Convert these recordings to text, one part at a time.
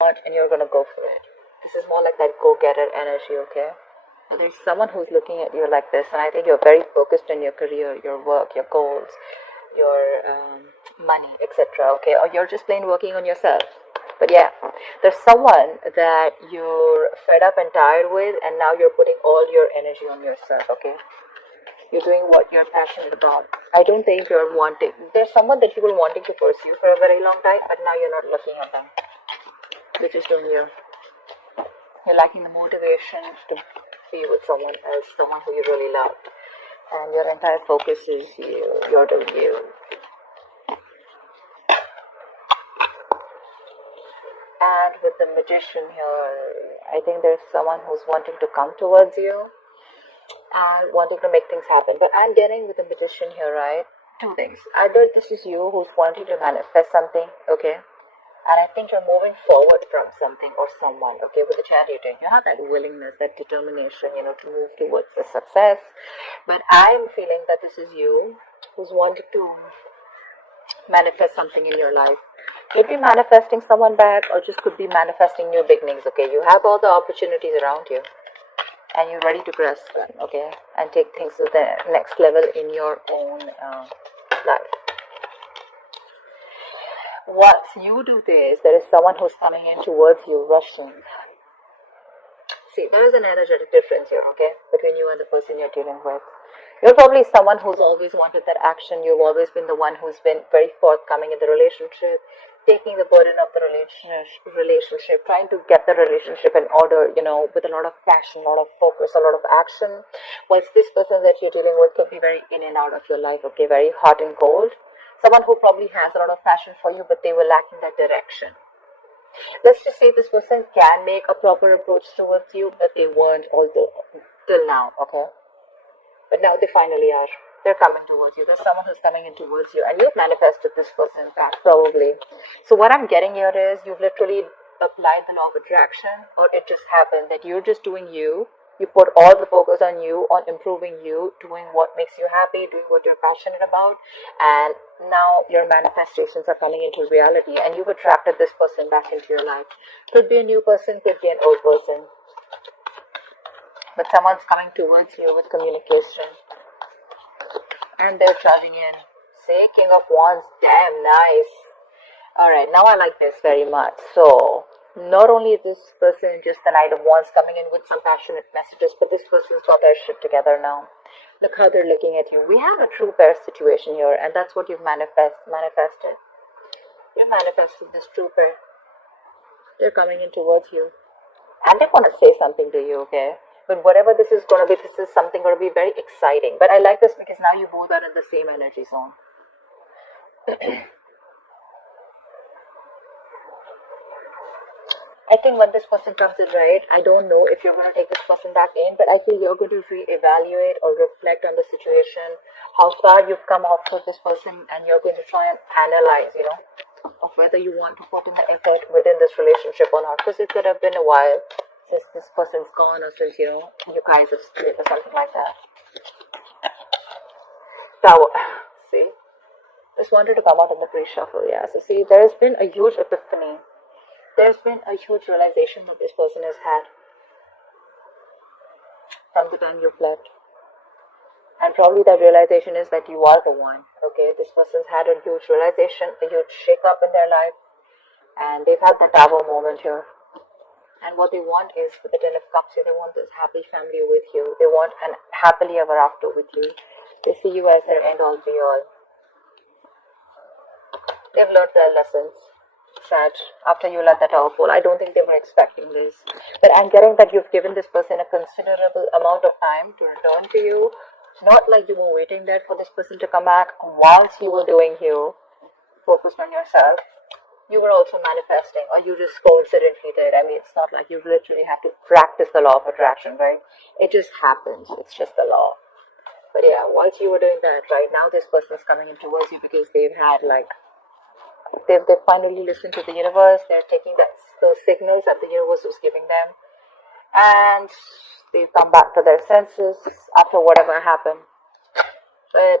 want and you're gonna go for it. This is more like that go-getter energy, okay? And there's someone who's looking at you like this, and I think you're very focused on your career, your work, your goals, your money, etc. Okay, or you're just plain working on yourself. But yeah, there's someone that you're fed up and tired with, and now you're putting all your energy on yourself. Okay, you're doing what you're passionate about. I don't think you're wanting. There's someone that you were wanting to pursue for a very long time, but now you're not looking at them. Which is doing you. You're lacking the motivation to be with someone else, someone who you really love. And your entire focus is you. You're doing you. And with the Magician here, I think there's someone who's wanting to come towards you and wanting to make things happen. But I'm getting with the Magician here, right? Two things. Either this is you who's wanting to manifest something, okay? And I think you're moving forward from something or someone, okay? With the Chariot, you have that willingness, that determination, to move towards the success. But I'm feeling that this is you who's wanting to manifest something in your life. Could be manifesting someone back, or just could be manifesting new beginnings, okay? You have all the opportunities around you, and you're ready to grasp them, okay? And take things to the next level in your own life. Once you do this, there is someone who's coming in towards you, rushing. See, there is an energetic difference here, okay? Between you and the person you're dealing with. You're probably someone who's always wanted that action. You've always been the one who's been very forthcoming in the relationship, taking the burden of the relationship, trying to get the relationship in order, with a lot of passion, a lot of focus, a lot of action. Whilst this person that you're dealing with could be very in and out of your life, okay, very hot and cold. Someone who probably has a lot of passion for you, but they were lacking that direction. Let's just say this person can make a proper approach towards you, but they weren't till now, okay? But now they finally are. They're coming towards you. There's someone who's coming in towards you, and you've manifested this person back, probably. So what I'm getting here is you've literally applied the law of attraction, or it just happened that you're just doing you. You put all the focus on you, on improving you, doing what makes you happy, doing what you're passionate about, and now your manifestations are coming into reality, and you've attracted this person back into your life. Could be a new person, could be an old person. But someone's coming towards you with communication. And they're charging in. Say, King of Wands, damn nice. Alright, now I like this very much. So, not only is this person just the Knight of Wands coming in with some passionate messages, but this person's got their shit together now. Look how they're looking at you. We have a true pair situation here, and that's what you've manifested. You've manifested this true pair. They're coming in towards you. And they want to say something to you, okay? But whatever this is going to be, this is something going to be very exciting. But I like this because now you both are in the same energy zone. I think when this person comes in, right, I don't know if you're going to take this person back in, but I feel you're going to reevaluate or reflect on the situation, how far you've come off with this person, and you're going to try and analyze, of whether you want to put in the effort within this relationship or not. Because it could have been a while since this person's gone, or since, you guys have split or something like that. Tower. See? Just wanted to come out in the pre-shuffle, yeah. So see, there's been a huge epiphany. There's been a huge realization that this person has had from the time you fled. And probably that realization is that you are the one, okay? This person's had a huge realization, a huge shake-up in their life. And they've had that Tower moment here. And what they want is, with the Ten of Cups here, they want this happy family with you. They want an happily ever after with you. They see you as their end all be all. They've learned their lessons. Sad. After you let that Tower fall, I don't think they were expecting this. But I'm getting that you've given this person a considerable amount of time to return to you. Not like you were waiting there for this person to come back whilst you were doing you. Focused on yourself. You were also manifesting, or you just coincidentally did. I mean, it's not like you literally have to practice the law of attraction, right? It just happens. It's just the law. But yeah, whilst you were doing that, right, now this person is coming in towards you because they've had they've finally listened to the universe. They're taking those signals that the universe was giving them, and they've come back to their senses after whatever happened. But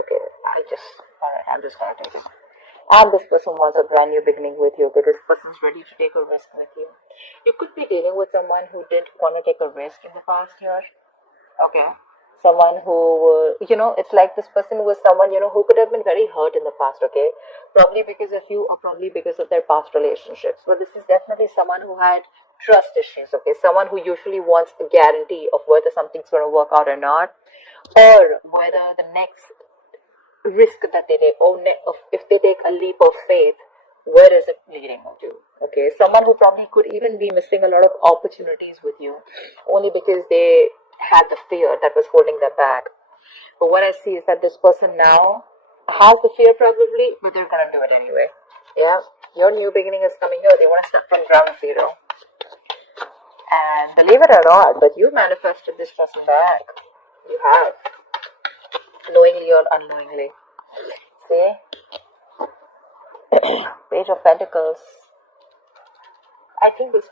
okay, I'm just gonna take it. And this person wants a brand new beginning with you. Okay, this person's ready to take a risk with you. You could be dealing with someone who didn't want to take a risk in the past year. Okay, someone who it's like this person was someone who could have been very hurt in the past. Okay, probably because of you or probably because of their past relationships, but this is definitely someone who had trust issues. Okay, someone who usually wants a guarantee of whether something's going to work out or not, or whether the next risk that they take, or if they take a leap of faith, where is it leading to? Okay, someone who probably could even be missing a lot of opportunities with you only because they had the fear that was holding them back. But what I see is that this person now has the fear probably, but they're gonna do it anyway. Yeah, your new beginning is coming here. They want to start from ground zero. And believe it or not, but you manifested this person back. You have, knowingly or unknowingly. See? Page of Pentacles. I think this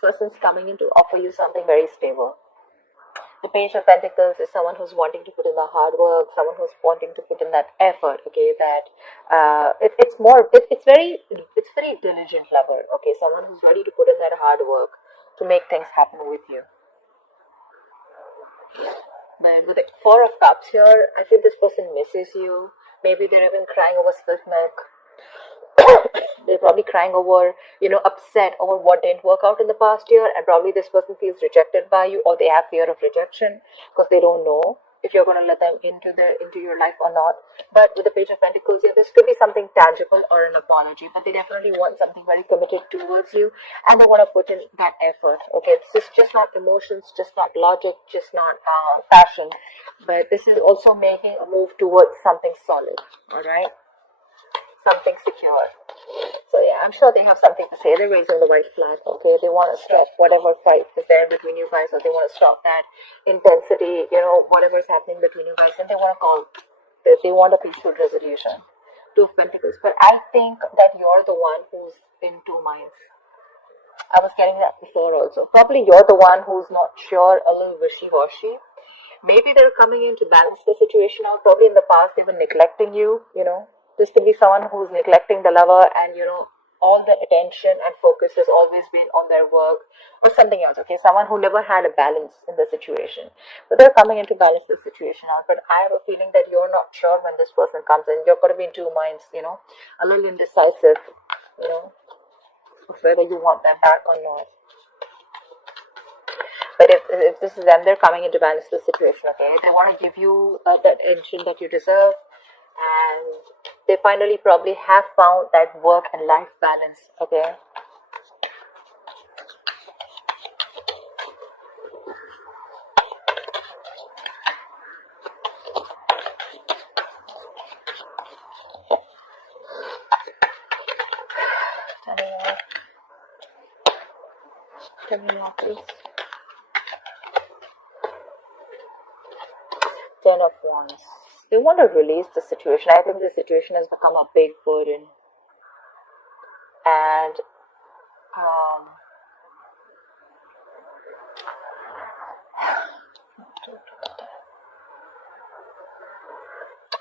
person's coming in to offer you something very stable. The Page of Pentacles is someone who's wanting to put in the hard work, someone who's wanting to put in that effort. Okay, that it's very diligent lover. Okay, someone who's ready to put in that hard work to make things happen with you. But with the Four of Cups here, I feel this person misses you. Maybe they're even crying over spilt milk. They're probably crying over, upset over what didn't work out in the past year, and probably this person feels rejected by you, or they have fear of rejection because they don't know if you're going to let them into your life or not. But with the Page of Pentacles here, this could be something tangible or an apology, but they definitely want something very committed towards you, and they want to put in that effort. Okay, this is just not emotions, just not logic, just not passion, but this is also making a move towards something solid. All right, something secure. So yeah, I'm sure they have something to say. They're raising the white flag. Okay, they want to stop whatever fight is there between you guys, or they want to stop that intensity, whatever's happening between you guys, and they want to they want a peaceful resolution. Two of Pentacles. But I think that you're the one who's in two minds. I was getting that before also. Probably you're the one who's not sure, a little wishy-washy. Maybe they're coming in to balance the situation out. Probably in the past they were neglecting you, This could be someone who's neglecting the lover, and all the attention and focus has always been on their work or something else. Okay, someone who never had a balance in the situation, but they're coming in to balance the situation out. But I have a feeling that you're not sure when this person comes in. You're going to be in two minds, a little indecisive, of whether you want them back or not. But if this is them, they're coming in to balance the situation. Okay, they want to give you the attention that you deserve. And they finally probably have found that work and life balance. Okay. Tell me more, please. 10 of Wands. They want to release the situation. I think the situation has become a big burden. And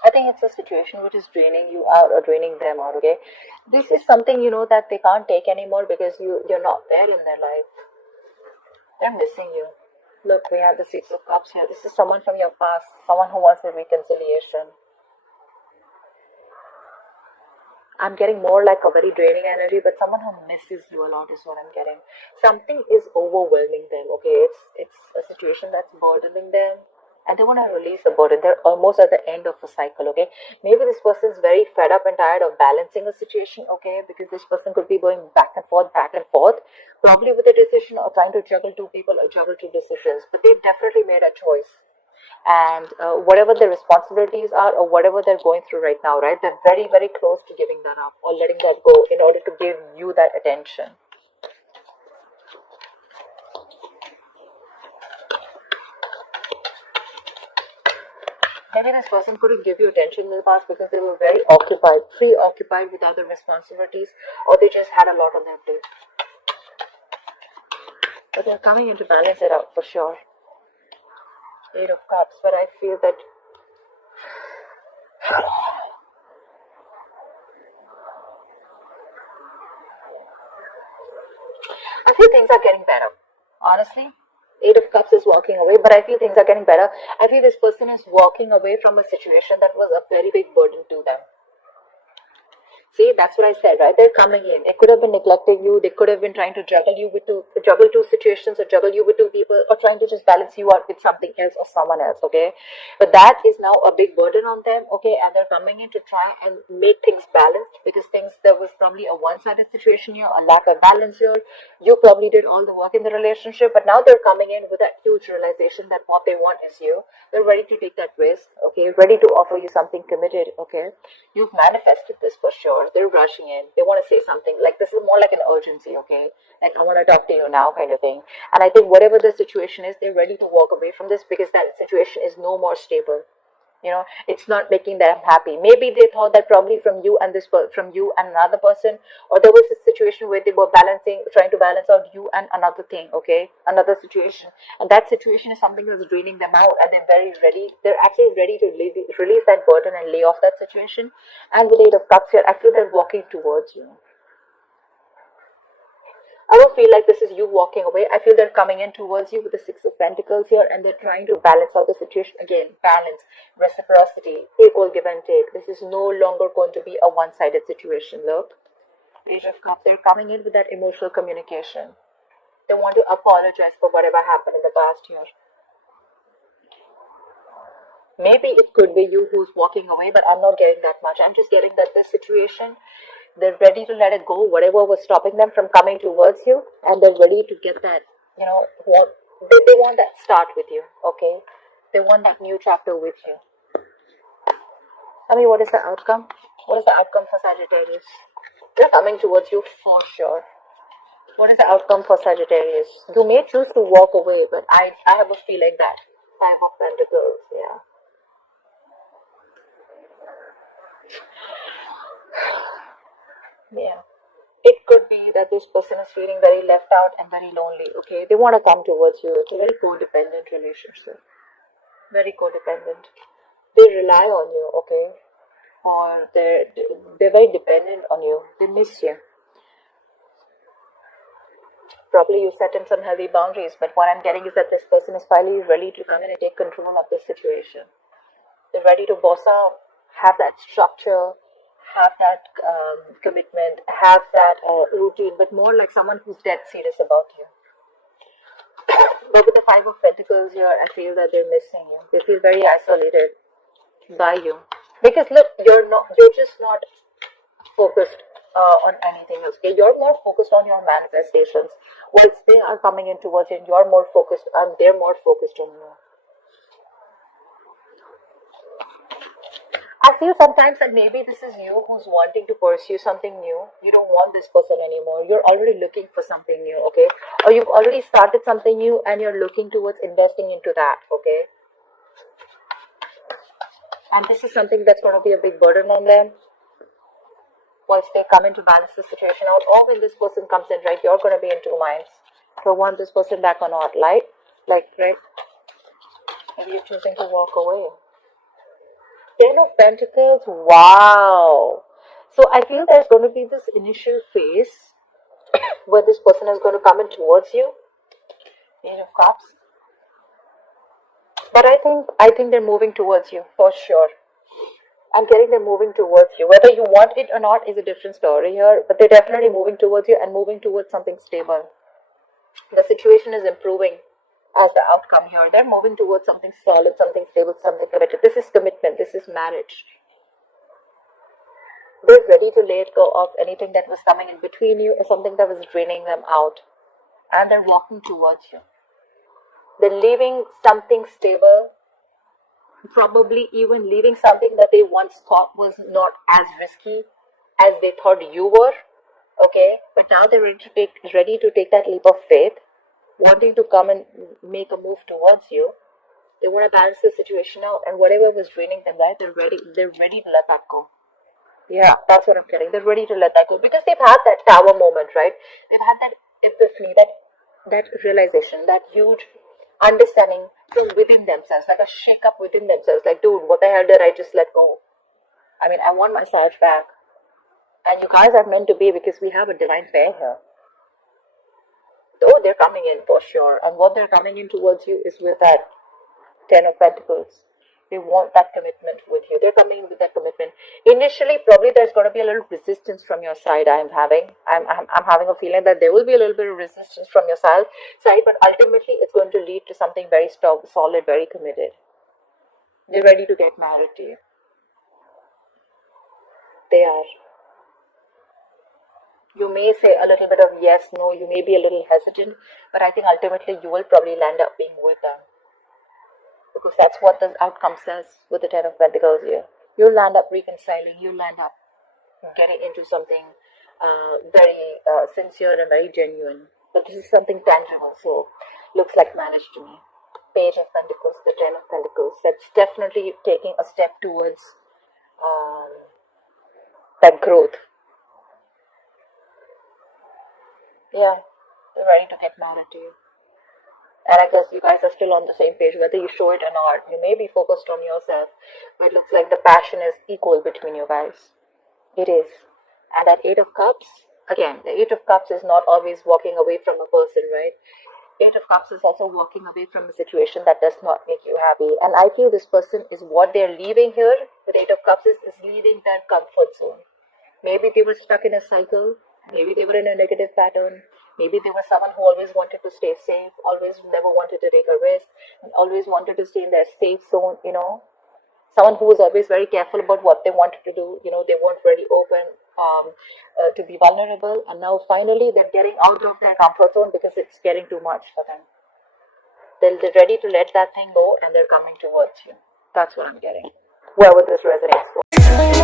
I think it's a situation which is draining you out or draining them out. Okay, this is something that they can't take anymore because you're not there in their life. They're missing you. Look, we have the Six of Cups here. This is someone from your past, someone who wants a reconciliation. I'm getting more like a very draining energy, but someone who misses you a lot is what I'm getting. Something is overwhelming them. Okay, it's a situation that's burdening them, and they want to release the burden. They're almost at the end of a cycle. Okay, maybe this person's very fed up and tired of balancing a situation. Okay, because this person could be going back and forth, probably with a decision or trying to juggle two people or juggle two decisions. But they've definitely made a choice. And whatever the responsibilities are, or whatever they're going through right now, right, they're very, very close to giving that up or letting that go in order to give you that attention. Maybe this person couldn't give you attention in the past because they were very preoccupied with other responsibilities, or they just had a lot on their plate. But they're coming in to balance it out for sure. 8 of Cups, but I feel that feel things are getting better. Honestly, Eight of Cups is walking away, but I feel things are getting better. I feel this person is walking away from a situation that was a very big burden to them. See, that's what I said, right? They're coming in. They could have been neglecting you. They could have been trying to juggle two situations, or juggle you with two people, or trying to just balance you out with something else or someone else, okay? But that is now a big burden on them, okay? And they're coming in to try and make things balanced, because there was probably a one-sided situation here, a lack of balance here. You probably did all the work in the relationship, but now they're coming in with that huge realization that what they want is you. They're ready to take that risk, okay? Ready to offer you something committed, okay? You've manifested this for sure. They're rushing in. They want to say something. Like, this is more like an urgency, okay? Like, I want to talk to you now kind of thing. And I think whatever the situation is, they're ready to walk away from this, because that situation is no more stable. It's not making them happy. Maybe they thought that probably from you and another person, or there was a situation where they were trying to balance out you and another thing, okay, another situation, and that situation is something that's draining them out, and they're actually ready to release that burden and lay off that situation. And with Eight of Cups here, I feel they're walking towards you. I don't feel like this is you walking away. I feel they're coming in towards you with the Six of Pentacles here, and they're trying to balance out the situation. Again, balance, reciprocity, equal give and take. This is no longer going to be a one-sided situation. Look, Page of Cups, they're coming in with that emotional communication. They want to apologize for whatever happened in the past year. Maybe it could be you who's walking away, but I'm not getting that much. I'm just getting that this situation, they're ready to let it go, whatever was stopping them from coming towards you, and they're ready to get that, they want that start with you, okay? They want that new chapter with you. I mean, what is the outcome? What is the outcome for Sagittarius? They're coming towards you for sure. What is the outcome for Sagittarius? You may choose to walk away, but I have a feeling that Five of Pentacles, yeah. Yeah. It could be that this person is feeling very left out and very lonely, okay? They want to come towards you. It's a very codependent relationship. Very codependent. They rely on you, okay? Or they're very dependent on you. They miss you. Probably you set in some healthy boundaries, but what I'm getting is that this person is finally ready to come in and take control of this situation. They're ready to boss out, have that structure, have that commitment, have that routine, but more like someone who's dead serious about you. But with the Five of Pentacles here, I feel that they're missing you. They feel very isolated by you. Because look, you're just not focused on anything else. Okay? You're more focused on your manifestations. Once they are coming in towards you, you're more focused, and they're more focused on you. I feel sometimes that maybe this is you who's wanting to pursue something new. You don't want this person anymore. You're already looking for something new, okay? Or you've already started something new and you're looking towards investing into that, okay? And this is something that's going to be a big burden on them. Once they come in to balance the situation out, or when this person comes in, right, you're going to be in two minds. Do I want this person back or not? Right? Maybe you're choosing to walk away. Ten of Pentacles, wow. So I feel there's going to be this initial phase where this person is going to come in towards you. Page of Cups. But I think they're moving towards you for sure. I'm getting them moving towards you. Whether you want it or not is a different story here, but they're definitely moving towards you and moving towards something stable. The situation is improving as the outcome here. They're moving towards something solid, something stable, something committed. This is commitment. This is marriage. They're ready to let go of anything that was coming in between you or something that was draining them out. And they're walking towards you. They're leaving something stable, probably even leaving something that they once thought was not as risky as they thought you were. Okay, but now they're ready to take that leap of faith, wanting to come and make a move towards you. They want to balance the situation out, and whatever was draining them, right, they're ready to let that go. Yeah, that's what I'm getting. They're ready to let that go because they've had that tower moment, right? They've had that epiphany, that realization, that huge understanding from within themselves, like a shake up within themselves. Like, dude, what the hell did I just let go? I mean, I want my Sag back. And you guys are meant to be because we have a divine pair here. they're coming in for sure. And what they're coming in towards you is with that Ten of Pentacles. They want that commitment with you. They're coming with that commitment. Initially, probably there's going to be a little resistance from your side. I'm having a feeling that there will be a little bit of resistance from your side, but ultimately it's going to lead to something very solid, very committed. They're ready to get married to you. They are. You may say a little bit of yes, no, you may be a little hesitant, but I think ultimately you will probably land up being with them. Because that's what the outcome says with the Ten of Pentacles here. You'll land up reconciling, you'll land up getting into something very sincere and very genuine. But this is something tangible, so looks like marriage to me. Page of Pentacles, the Ten of Pentacles. That's definitely taking a step towards that growth. Yeah, they're ready to get married to you. And I guess you guys are still on the same page, whether you show it or not. You may be focused on yourself, but it looks like the passion is equal between you guys. It is. And that Eight of Cups, again, the Eight of Cups is not always walking away from a person, right? Eight of Cups is also walking away from a situation that does not make you happy. And I feel this person is what they're leaving here with Eight of Cups is leaving their comfort zone. Maybe they were stuck in a cycle. Maybe they were in a negative pattern. Maybe they were someone who always wanted to stay safe, always never wanted to take a risk, and always wanted to stay in their safe zone, Someone who was always very careful about what they wanted to do, they weren't very open to be vulnerable. And now finally they're getting out of their comfort zone because it's getting too much for them. They're ready to let that thing go and they're coming towards you. That's what I'm getting. Whoever this resonates for.